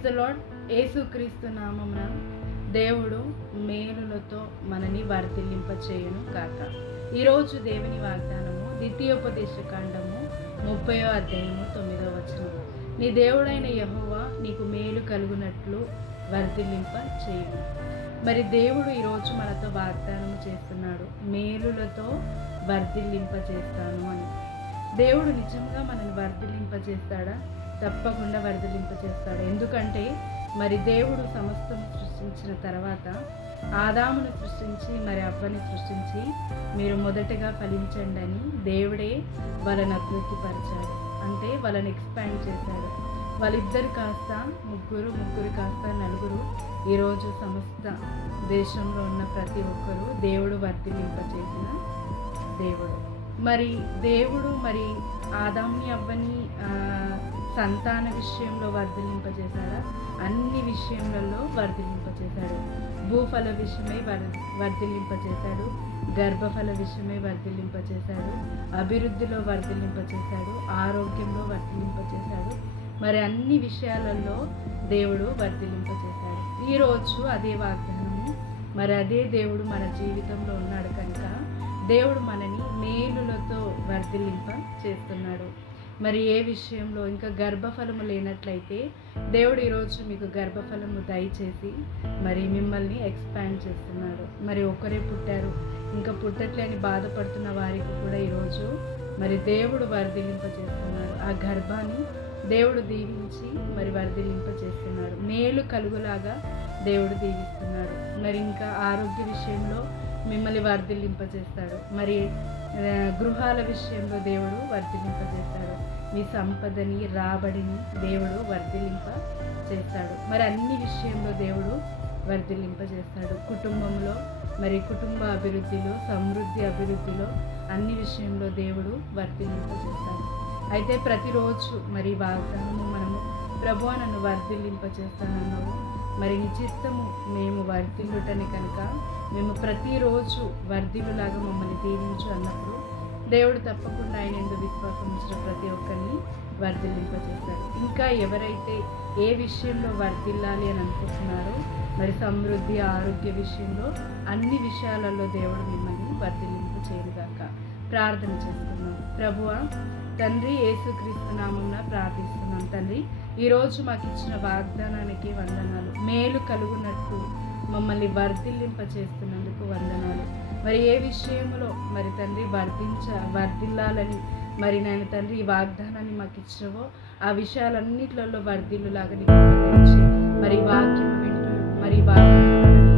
Praise the lord. యేసుక్రీస్తు నామమున దేవుడు మేలులతో మనని వర్ధిల్లింపచేయును గాక. ఈరోజు దేవుని వాగ్దానము ద్వితీయోపదేశ కాండము 30వ అధ్యాయము 9వ వచనం. నీ దేవుడైన యెహోవా నీకు మేలు కలుగునట్లు వర్ధిల్లింప చేయును. మరి దేవుడు ఈరోజు మనతో వాగ్దానం చేస్తున్నాడు, మేలులతో వర్ధిల్లింప చేస్తాను అని. దేవుడు నిజంగా మనల్ని వర్ధిల్లింపజేస్తాడా? తప్పకుండా వర్ధిల్లింపజేస్తాడు. ఎందుకంటే మరి దేవుడు సమస్తం సృష్టించిన తర్వాత ఆదామును సృష్టించి మరి అవ్వని సృష్టించి మీరు మొదటగా ఫలించండి అని దేవుడే వాళ్ళని అభివృద్ధిపరిచాడు. అంటే వాళ్ళని ఎక్స్పాండ్ చేశాడు. వాళ్ళిద్దరు కాస్త ముగ్గురు కాస్త నలుగురు. ఈరోజు సమస్త దేశంలో ఉన్న ప్రతి ఒక్కరూ దేవుడు వర్ధిల్లింపజేసిన దేవుడు. మరి దేవుడు మరి ఆదాముని అవ్వని సంతాన విషయంలో వర్ధిల్లింపజేశాడా? అన్ని విషయంలో వర్ధిల్లింపజేశాడు. భూఫల విషయమై వర్ధిల్లింపజేశాడు, గర్భఫల విషయమై వర్ధిల్లింపజేశాడు, అభివృద్ధిలో వర్ధిల్లింపజేశాడు, ఆరోగ్యంలో వర్ధిల్లింపజేశాడు. మరి అన్ని విషయాలలో దేవుడు వర్ధిల్లింపజేశాడు. ఈరోజు అదే వాగ్దానము, మరి అదే దేవుడు మన జీవితంలో ఉన్నాడు కనుక దేవుడు మనని మేలులతో వర్ధిల్లింప చేస్తున్నాడు. మరి ఏ విషయంలో ఇంకా గర్భఫలము లేనట్లయితే దేవుడు ఈరోజు మీకు గర్భఫలము దయచేసి మరి మిమ్మల్ని ఎక్స్పాండ్ చేస్తున్నాడు. మరి ఒకరే పుట్టారు, ఇంకా పుట్టట్లేని బాధపడుతున్న వారికి కూడా ఈరోజు మరి దేవుడు వర్ధిల్లింప చేస్తున్నాడు. ఆ గర్భాన్ని దేవుడు దీవించి మరి వర్ధిల్లింప చేస్తున్నాడు. మేలు కలుగులాగా దేవుడు దీవిస్తున్నాడు. మరి ఇంకా ఆరోగ్య విషయంలో మిమ్మల్ని వర్ధిల్లింపజేస్తాడు. మరి గృహాల విషయంలో దేవుడు వర్ధిల్లింపజేస్తాడు. మీ సంపదని రాబడిని దేవుడు వర్ధిల్లింప చేస్తాడు. మరి అన్ని విషయంలో దేవుడు వర్ధిల్లింపజేస్తాడు. కుటుంబంలో మరి కుటుంబ అభివృద్ధిలో, సమృద్ధి అభివృద్ధిలో అన్ని విషయంలో దేవుడు వర్ధిల్లింపజేస్తాడు. అయితే ప్రతిరోజు మరి వాగ్దానము మనము ప్రభువా నన్ను వర్ధిల్లింపజేస్తానన్నావు, మరి నీ చిత్తము మేము వర్ధిల్లుటని కనుక మేము ప్రతిరోజు వర్ధిల్లులాగా మమ్మల్ని దీవించు అన్నప్పుడు దేవుడు తప్పకుండా ఆయన యందు విశ్వాసం ఉంచిన ప్రతి ఒక్కరిని వర్ధిల్లింపజేస్తాడు. ఇంకా ఎవరైతే ఏ విషయంలో వర్ధిల్లాలి అని అనుకుంటున్నారో మరి సమృద్ధి ఆరోగ్య విషయంలో అన్ని విషయాలలో దేవుడు మిమ్మల్ని వర్ధిల్లింప చేయనుగాక. ప్రార్థన చేస్తున్నాం. ప్రభువా తండ్రి, యేసుక్రీస్తు నామమున ప్రార్థిస్తున్నాం తండ్రి. ఈరోజు మాకు ఇచ్చిన వాగ్దానానికి వందనాలు. మేలు కలుగునట్టు మమ్మల్ని వర్ధిల్లింప చేస్తున్నందుకు వందనాలు. మరి ఏ విషయంలో మరి తండ్రి వర్ధిల్లాలని మరి నేను తండ్రి ఈ వాగ్దానాన్ని మాకు ఇచ్చినవో ఆ విషయాలన్నిట్లలో వర్ధిల్లులాగా నీకు మరి వాక్యం వింటూ మరి వాగ్దానం